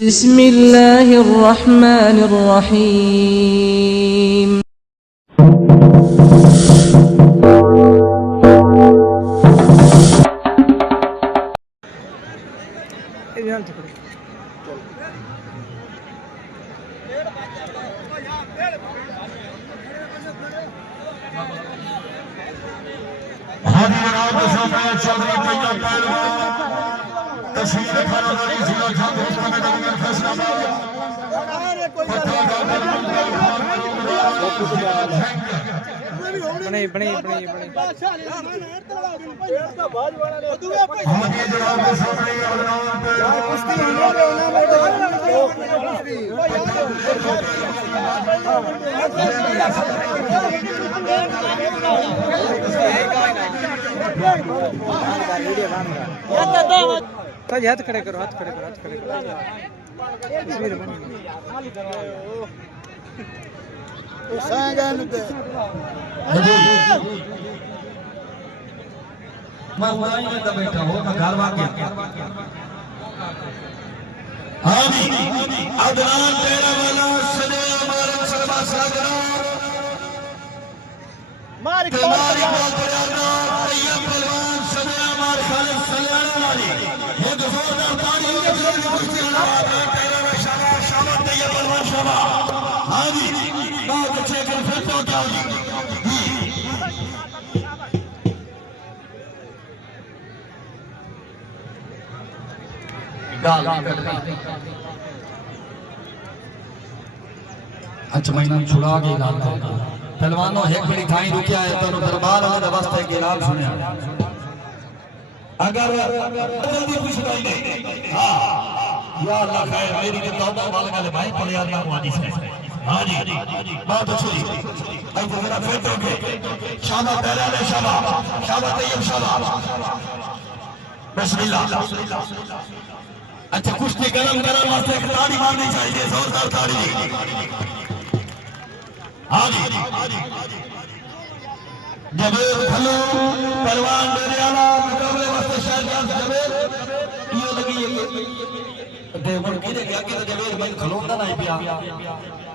बिस्मिल्लाहिर्रहमानिर्रहीम। हाथ खड़े करो, हाथ खड़े करो, हाथ खड़े करो। मैं उड़ाई में तो बैठा हो मैं घर वाके हाँ जी अदनान तेरा वाला सने हमारे सलमा सागरा मारी तुम्हारी बात बजाना तैयब पहलवान सने हमारे खालिद सल्याना वाली ये जोरदार ताली के साथ कुश्ती लड़ा तेरा में शाबाश शाबाश तैयब पहलवान शाबाश हाँ जी बहुत अच्छे कर फिर तो क्या होगी अच्छा महीना छुड़ा के गाल पहलवानों एक बड़ी ठाई रुकिया है तो दरबार वाले वास्ते के लाल सुने अगर जल्दी कुछ नहीं हां या अल्लाह खैर मेरी के तौबा वाले वाले भाई पड़े अल्लाह वादी से हां जी बहुत अच्छी अब जरा फिर तो के शाबाश दलाल शाबाश शाबाश तैयब शाबाश बिस्मिल्लाह अच्छा कुश्ती गरम गरम वास्ते एक ताड़ी मारनी चाहिए जोरदार ताड़ी हाँ जी जबेर भलो पहलवान डेरियाला मुकाबले वास्ते शाहजाद जबेर ये लगी है देवर किने गया कि जबेर भाई खलोंदा नहीं पिया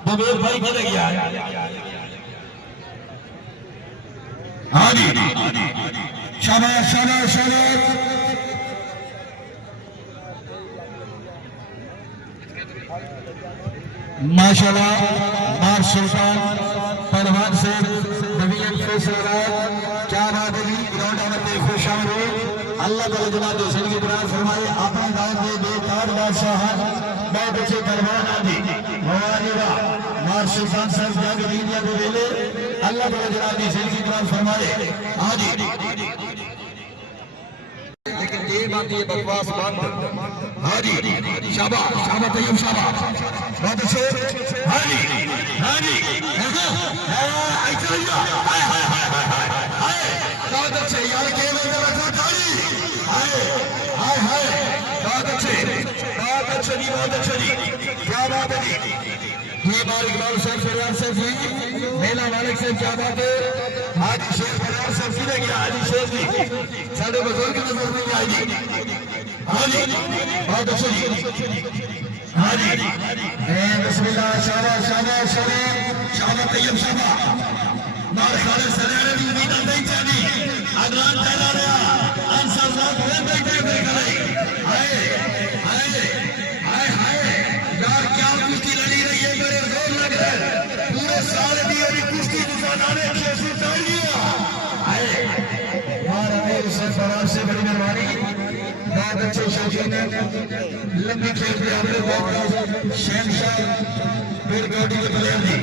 जबेर भाई किने गया हाँ जी शाबाश शाबाश शाबाश माशाल्लाह बार सुल्तान पहलवान से नवीन फैसल क्या बात है ग्राउंड में खुश हुए अल्लाह ताला जनाब जिंदगी दराज फरमाए अपने दान दे बेकार बादशाह मैं बच्चे पहलवान आदि मवानिवा मार सुल्तान साहब जंग दीनिया के वेले अल्लाह ताला जनाब जिंदगी दराज फरमाए आदि लेकिन ये बात ये बकवास बंद हाँ जी शाबाश शाबाश तैयब शाबाश बहुत अच्छे हाँ जी हाँ जी हाय हाय हाय हाय हाय बहुत अच्छे यार के बंदे बैठा ताली हाय हाय हाय बहुत अच्छे जी बहुत अच्छे जी क्या बात है जी ये बार इकबाल साहब सरदार साहब जी मेला मालिक साहब क्या बात है हाजी शेख सरदार साहब जी ने किया हाजी शेख जी साढ़े बुजुर्ग नजर नहीं आई जी हाँ जी बहुत अच्छे जी हाँ जी बिस्मिल्लाह शाबाश शाबाश शाबाश शाबाश तैयब शाबाश मार खालिद सल्याना की उम्मीद नहीं चाहती अदनान तैयार रहा अंसार साहब बैठे खड़े हाय हाय हाय हाय यार क्या कुश्ती लड़ी रही है मेरे जोर लग रहा है पूरे साल दी और कुश्ती गुजारने की तालियां हाय यार अमीर से फरार से बड़ी मेहरबानी बहुत अच्छे शौकीन है लंबी खेल पे हमने बहुत शहनशाह फिर गोडी के प्लेयर दी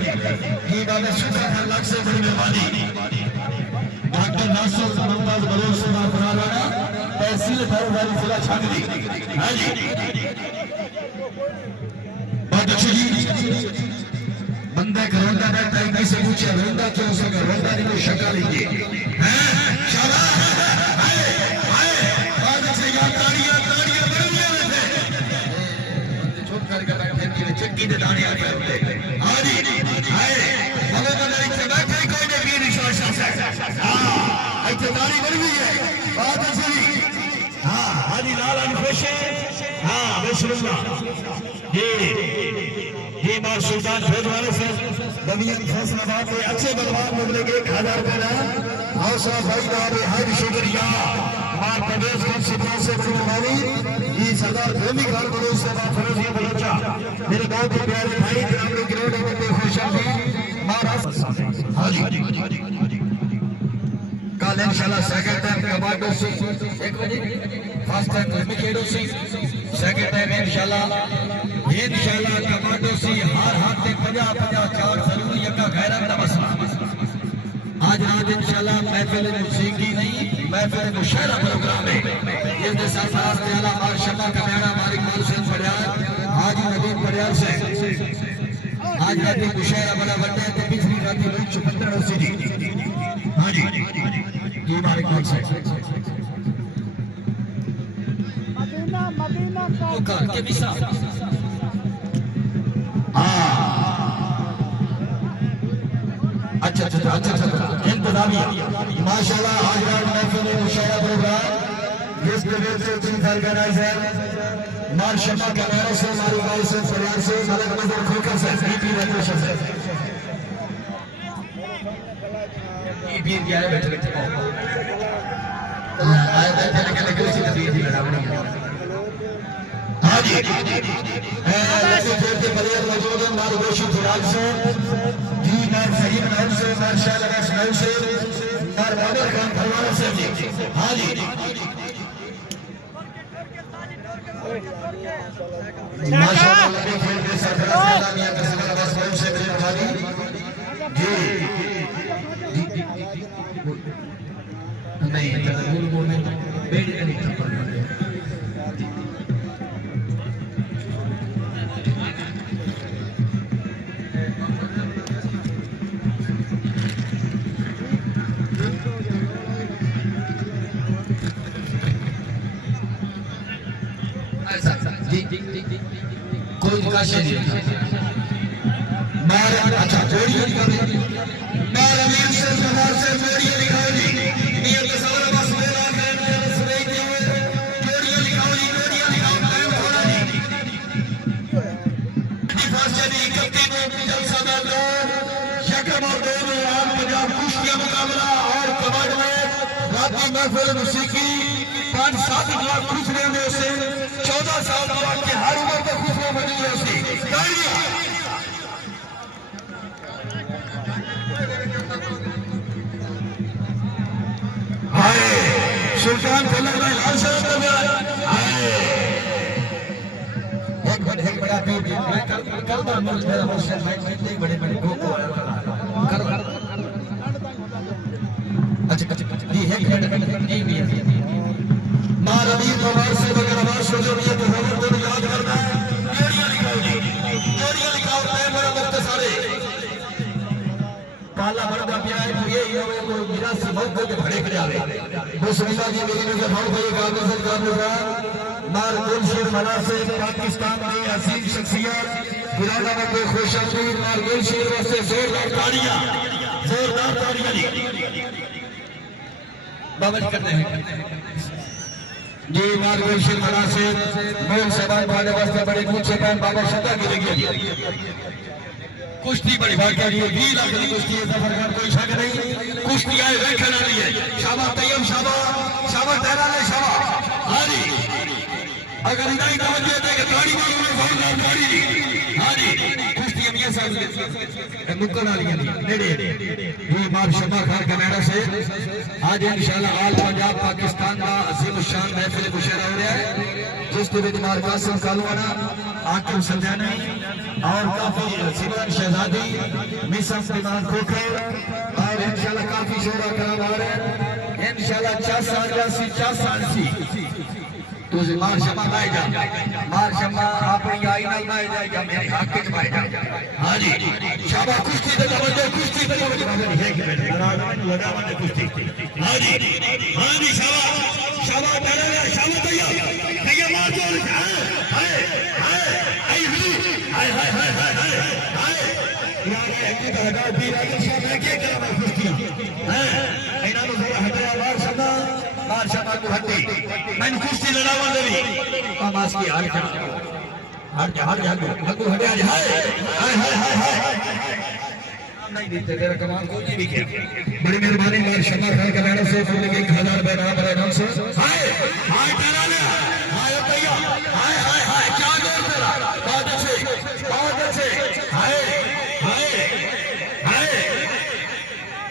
की बात है शुक्र अल्लाह से बड़ी मेहरबानी डॉक्टर नासिर मुमताज बलोच से फराराना तहसील फरवारी जिला छागली हां जी बहुत अच्छी जी बंदा घरोंदा बैठा है किसी पूछे रोंदा क्यों से रोंदा नहीं कोई शक्ल लीजिए हैं शाबाश हाय हाय बहुत अच्छे यार ताड़ियां ताड़ियां बड़े बैठे बंदे चुप करके बैठे कि चक्की दे दाने आ गए हां जी हाय भले भले इसे बैठे कोई नहीं वीर विश्वास से हां इसे दाढ़ी बन गई है बहुत अच्छी हाँ हाजी लाल खुश है। हाँ बिस्मिल्लाह ये मां सुल्तान फैज वाले से बमियन फैसलाबाद में अच्छे बलवान मुगले के 1000 रुपए ना हौसला भाई नारे हर शुक्रिया मां प्रदेश के सिपाही से बड़ी वाली ये सरदार भूमि घर बलोच से मां फरोजी बलोचा मेरे बहुत ही प्यारे भाई जनाब गिरोड में खुशामदी महाराज हाजी कल इंशाल्लाह सेकंड टाइम कमांडो से एक बजे फर्स्ट टाइम लिमिटेडो से सेकंड टाइम इंशाल्लाह कमांडो से हर हफ्ते 50-50 चार जरूर यका गैरत का मसला आज रात इंशाल्लाह महफिल मौसीकी नहीं महफिल मुशायरा प्रोग्राम है इसके साथ साथ आला मार्शमा का मेरा मालिक हुसैन पड़ियाल हाजी नदीम पड़ियाल से आज रात मुशायरा बड़ा बनता है तो पिछली रात 75 से जी हाजी ये मालिक हुसैन मदीना का के बिसा अच्छा इंतजामिया माशाल्लाह आज रात महफिल मुशायरा प्रोग्राम जिसके चीफ ऑर्गेनाइजर मार्शमा कैमरा से मारी भाई से परिवार से मलक नजर खोकर से बीपी रेडिएशन से बीपी क्या है बैठे आए बैठे के कुर्सी पे बीपी लड़ावनी हां जी लगे फिर के प्लेयर मौजूद हैं मार गोशी फिराज से जी नाम सही नाम से माशाल्लाह नाम से और बाबर खान फरवाना से जी हां जी माशाल्लाह लगे फिर के सरफराज सलामिया का सलाम स्वयं से मेरे भाई जी नहीं तदबीर बोलने बेड़ी नहीं था कोई निकाश नहीं मैं अच्छा जोड़ियों निकाल मैं रमीर से समाज से जोड़ियों निकाल दी नियत के सवाल बस मेरा मैं सुनाई दी जोड़ियों निकाल टाइम थोड़ा नहीं डिफेंस चली कत्ती में जलसा दादा शक्र और दो में आम पंजाब कुश्तियां मुकाबला और कबड्डी में राती महफिल मौसीकी 5-7 लाख खुशरे में से 14 साल तक के हर उम्र तक खुशरे बनी है उसकी सुल्तान फलक भाई लाल साहब एक बड़ा मैं कल मुल्क मेरा हुसैन भाई कितने बड़े गोको कर अच्छा जी है नहीं भी है महारानी प्रवास से बगैर आवाज हो जो ये तो खबर को याद करना है जोड़ियां लिखाओ टाइम बड़ा वक्त सारे पाला बड़ा प्या है ये को मेरा सबक को खड़े करे आवे बिस्मिल्लाह जी मेरी नजर भाव भाई गाने सरकार ने मार गुलशेर मना से पाकिस्तान में अजीम शख्सियत गिराना में कोई खुशामदीद मार गुलशेर वास्ते जोरदार तालियां बाबा करते हैं जी मार गुलशेर मना से मूल सवाल पाने वास्ते बड़े ऊंचे पैन बाबा शता की लगी कुश्ती बड़ी भाग्य रही है 20 लाख की कुश्ती है सफर कर कोई शक नहीं कुश्ती आए देखने वाली है शाबाश तैयब शाबाश तेरा ले शाबाश हां अगर नहीं तवज्जो दे के ताड़ी मारो में जोरदार ताड़ी हां जी कुश्ती हम ये सब मुक्कल वाली है नेड़े ये मार शमा खान कनाडा से आज इंशाल्लाह आल पंजाब पाकिस्तान का अजीम शान महफिल मुशायरा हो रहा है जिसके विद मार कासिम कालवाना आकिब संजानी और काफी सिमरन शहजादी मिसम इमान खोखर और इंशाल्लाह काफी शोरा कराम आ रहे हैं इंशाल्लाह 4 साल सी तुझे मार शमा बाय जा मार शमा अपनी आई ना बाय जा मेरे हक के बाय जा हां जी शाबा कुश्ती पे तवज्जो है कि लगा वाले कुश्ती हां जी शाबा तेरा शाबा तैयार मार जोर हाय यार एक की तरह भी राजा शाह मैं क्या करा मैं कुश्ती हैं इन्होंने थोड़ा हटाया मार शमा बादशाह को हट्टी मैंने कुश्ती लड़ावा देवी मास की हट जा लगू हटे आज हाय हाय हाय हाय नहीं देते तेरा कमाल को नहीं दिखे बड़ी मेहरबानी मार शमा खान का मैडम से फूल के 1000 रुपए नाम से हाय हाय तेरा ले हाय भैया हाय हाय हाय क्या जोर तेरा बहुत अच्छे हाय हाय हाय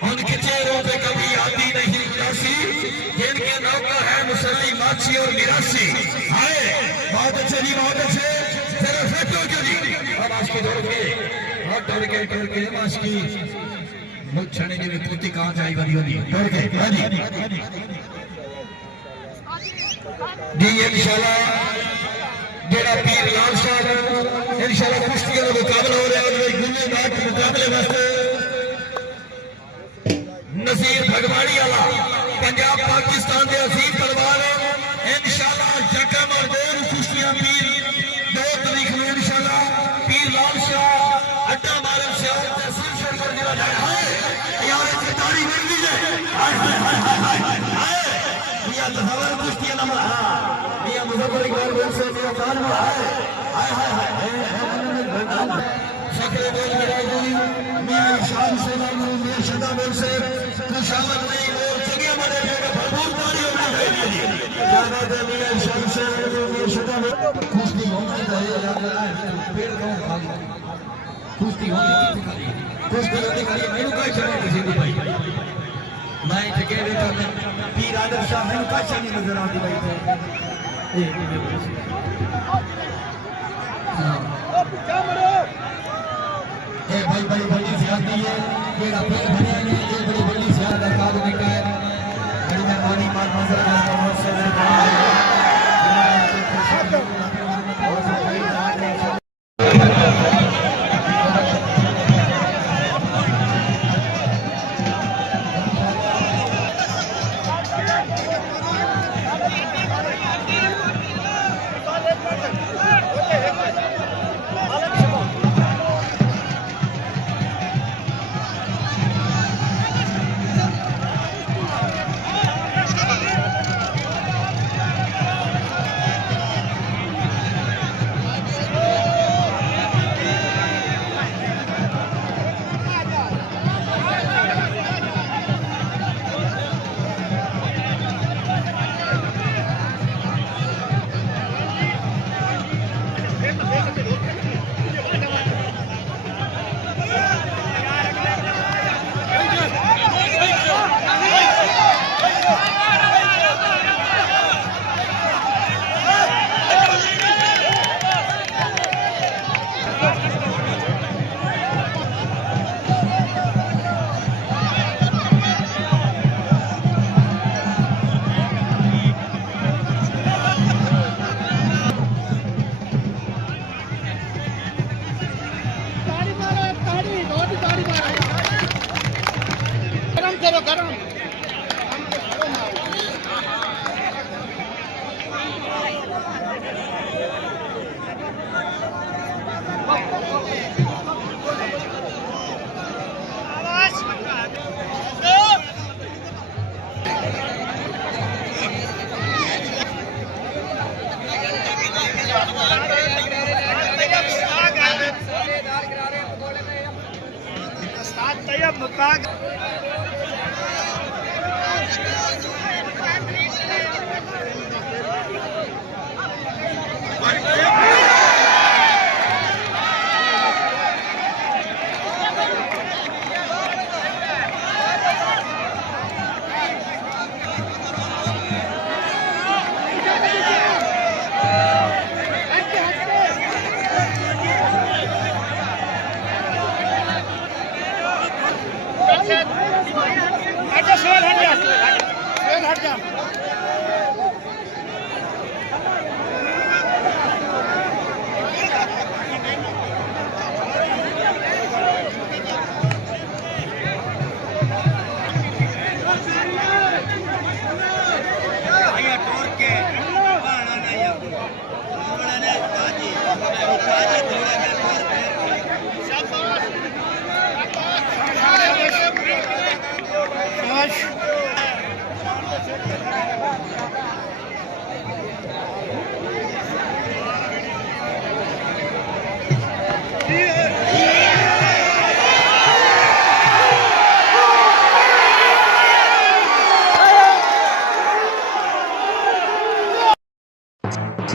उनके चेहरों पे कभी आती नहीं उदासी जिनके नौकर है मुसल्ली माची और मिरासी हाय बहुत अच्छे जी बहुत अच्छे जरा फटो जी अब आज की दौड़ के टोल के मास की मुछने की विकृति कहां जाई वाली होती टोल के हां जी इंशाल्लाह जेड़ा पीर लाल साहब इंशाल्लाह कुश्ती का मुकाबला हो रहा है और गुल्ले नाट मुकाबले वास्ते नसीर भगवाड़ी वाला पंजाब पाकिस्तान के अजीम पहलवान इंशाल्लाह जकम और दो कुश्तियां पीर 2 तारीख को इंशाल्लाह पीर लाल शाह अड्डा मारन से और तहसील शरकर जिला जाए हाय यार इसकी तारीख मिल दी जाए हाय हाय हाय हाय हाय मियां तसव्वुर कुश्ती नंबर हां मियां मुजफ्फर इकबाल बोल से मियां खान हाय हाय हाय हाय शक्र बोल मेरा जी मियां शान से नाम मियां शदा बोल से खुशामद नहीं और जगह मरे भरपूर ताली होनी चाहिए ज्यादा दे मियां शान से मियां शदा कुश्ती होनी चाहिए यार पेड़ कौन खाली कुश्ती होती करी मैंने का चले किसी को भाई मैं जगह वे तो पीर आदर शाह मैंने का नहीं नजर आती भाई ए भाई भाई बड़ी ज्यादती है केड़ा पेड़ भरिया ने ये बड़ी बड़ी ज्यादा आदमी का है बड़ी मेहरबानी मार मंजर का से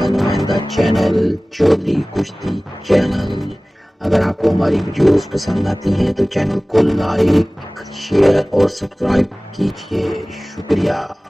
का नुमाइंदा चैनल चौधरी कुश्ती चैनल। अगर आपको हमारी वीडियोस पसंद आती हैं तो चैनल को लाइक शेयर और सब्सक्राइब कीजिए। शुक्रिया।